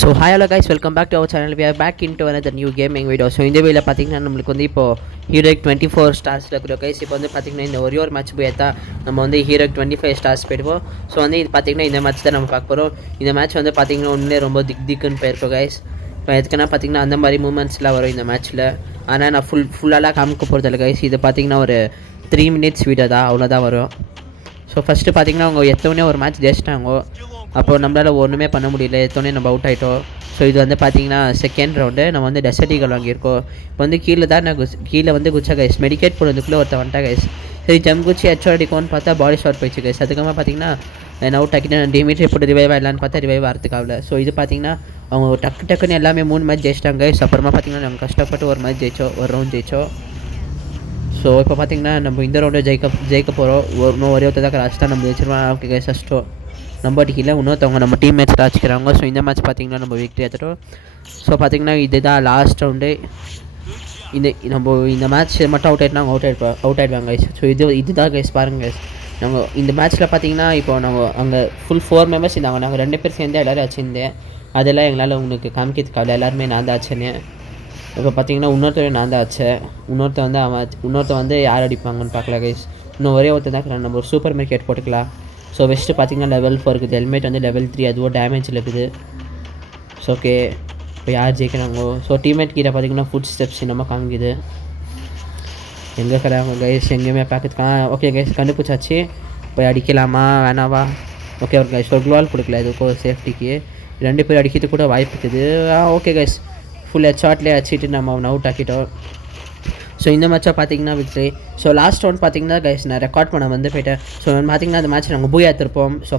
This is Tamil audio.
So hi hello guys, welcome back to our channel. We are back in to another new gaming video. So இந்த வீடியோவில் பார்த்தீங்கன்னா நம்மளுக்கு வந்து இப்போது ஹீரோக்கு 24 ஸ்டார்ஸில் இருக்கிற கைஸ். இப்போ வந்து பார்த்தீங்கன்னா இந்த ஒரே ஒரு மேட்ச் போய் தான் நம்ம வந்து ஹீரோக்கு 25 ஸ்டார்ஸ் போயிடுவோம். ஸோ வந்து இது பார்த்தீங்கன்னா இந்த மேட்ச் தான் நம்ம பார்க்க போகிறோம். இந்த மேட்ச் வந்து பார்த்தீங்கன்னா ஒன்றுலே ரொம்ப திக்குன்னு போயிருக்கோம் கைஸ். இப்போ எதுக்குன்னா பார்த்தீங்கன்னா அந்த மாதிரி மூமெண்ட்ஸ்லாம் வரும் இந்த மேட்ச்சில். ஆனால் நான் ஃபுல்லாலாம் காமிக்க போகிறதில்ல கைஸ். இது பார்த்தீங்கன்னா ஒரு 3 மினிட்ஸ் வீடியோ தான், அவ்வளோதான் வரும். ஸோ ஃபஸ்ட்டு பார்த்தீங்கன்னா அவங்க எத்தோடனே ஒரு மேட்ச் ஜெயிச்சிட்டாங்க. அப்போது நம்மளால் ஒன்றுமே பண்ண முடியல, எத்தோடனே நம்ம அவுட் ஆகிட்டோம். ஸோ இது வந்து பார்த்தீங்கன்னா செகண்ட் ரவுண்டு நம்ம வந்து டெசர்டிகள் வாங்கியிருக்கோம். இப்போ வந்து கீழே தான் நான் கீழே வந்து குச்சா கைஸ், மெடிக்கேட் போடுறதுக்குள்ளே ஒருத்த வந்துட்டா கைஸ். சரி ஜம் குச்சி ஹெட்ஷாட் அடிக்கும்னு பார்த்தா பாடி ஷாட் போயிடுச்சு கைஸ். அதுக்கப்புறமா பார்த்தீங்கன்னா நான் அவுட் ஆக்கிட்டு நான் டிமிட்ரி போட்டு ரிவைவ் ஆகலான்னு பார்த்தா ரிவைவ் ஆகிறதுக்காகல. ஸோ இது பார்த்தீங்கன்னா அவங்க டக்குன்னு எல்லாமே 3 மேட்ச் ஜெயிச்சிட்டாங்க கைஸ். அப்புறமா பார்த்தீங்கன்னா நம்ம கஷ்டப்பட்டு ஒரு மேட்ச் ஜெயிச்சோம், ஒரு ரவுண்ட் ஜெயிச்சோம். ஸோ இப்போ பார்த்தீங்கன்னா நம்ம இந்த ரவுண்டை ஜெயிக்க போகிறோம். ஒரே ஒருத்தர் தான் லாஸ்ட்டாக நம்ம ஜெயிச்சிருவோம். ஓகே கைஸ், ஃபஸ்ட்டோம் நம்ம அடிக்கல, இன்னொருத்தவங்க நம்ம டீம் மேட்ச் அடிச்சுக்கிறாங்க. ஸோ இந்த மேட்ச் பார்த்தீங்கன்னா நம்ம விக்ட்ரி எடுத்துட்டோம். ஸோ பார்த்தீங்கன்னா இதுதான் லாஸ்ட் ரவுண்டு. நம்ம இந்த மேட்ச் மட்டும் அவுட் ஆகிட்டா அவுட் ஆகிடுவாங்க கைஸ். ஸோ இதுதான் கைஸ் பாருங்கள் கைஸ். நாங்கள் இந்த மேட்ச்சில் பார்த்தீங்கன்னா இப்போ நம்ம அங்கே ஃபுல் 4 மெம்பர்ஸ் இருந்தாங்க. நாங்கள் 2 பேர் சேர்ந்து எல்லோரும் வச்சுருந்தேன். அதெல்லாம் எங்களால் உங்களுக்கு காமிக்கிறதுக்காக எல்லாருமே நான் தான் ஆச்சேன்னு. இப்போ பார்த்தீங்கன்னா இன்னொருத்தர் நான் தான் ஆச்சேன். இன்னொருத்தர் வந்து யார் அடிப்பாங்கன்னு பார்க்கல கைஸ். இன்னும் ஒரே ஒருத்தர் தான் நம்ம ஒரு சூப்பர் மார்க்கெட் போட்டுக்கலாம். ஸோ வெஸ்ட்டு பார்த்தீங்கன்னா லெவல் 4 இருக்குது, ஹெல்மெட் வந்து லெவல் 3, அதுவும் டேமேஜில் இருக்குது. ஸோ ஓகே, இப்போ யார் ஜெயிக்கிறாங்கோ. ஸோ டீம்மேட் கீழே பார்த்தீங்கன்னா ஃபுட் ஸ்டெப்ஸ் நம்ம காமிக்குது. எங்கே கிடையாங்க கைஸ், எங்கேயுமே பார்க்கறதுக்கான். ஓகே கைஸ், கண்டுபிடிச்சாச்சு. போய் அடிக்கலாமா வேணாவா? ஓகே ஒரு கைஸ், ஒரு க்ளோவால் கொடுக்கல, இதுக்கும் சேஃப்டிக்கு 2 பேர் அடிக்கிறது கூட வாய்ப்பு இருக்குது. ஓகே கைஸ், ஃபுல் ஹெட்ஷாட்லேயே அடிச்சிட்டு நம்ம அவனை அவுட் ஆக்கிட்டோம். ஸோ இந்த மேட்சாக பார்த்தீங்கன்னா விக்ட்ரி. ஸோ லாஸ்ட் ரவுண்ட் பார்த்தீங்கன்னா கைஸ் நான் ரெக்கார்ட் பண்ண வந்து போயிட்டேன். ஸோ பார்த்தீங்கன்னா அந்த மேட்ச் நாங்கள் பூயா எடுத்திருப்போம். ஸோ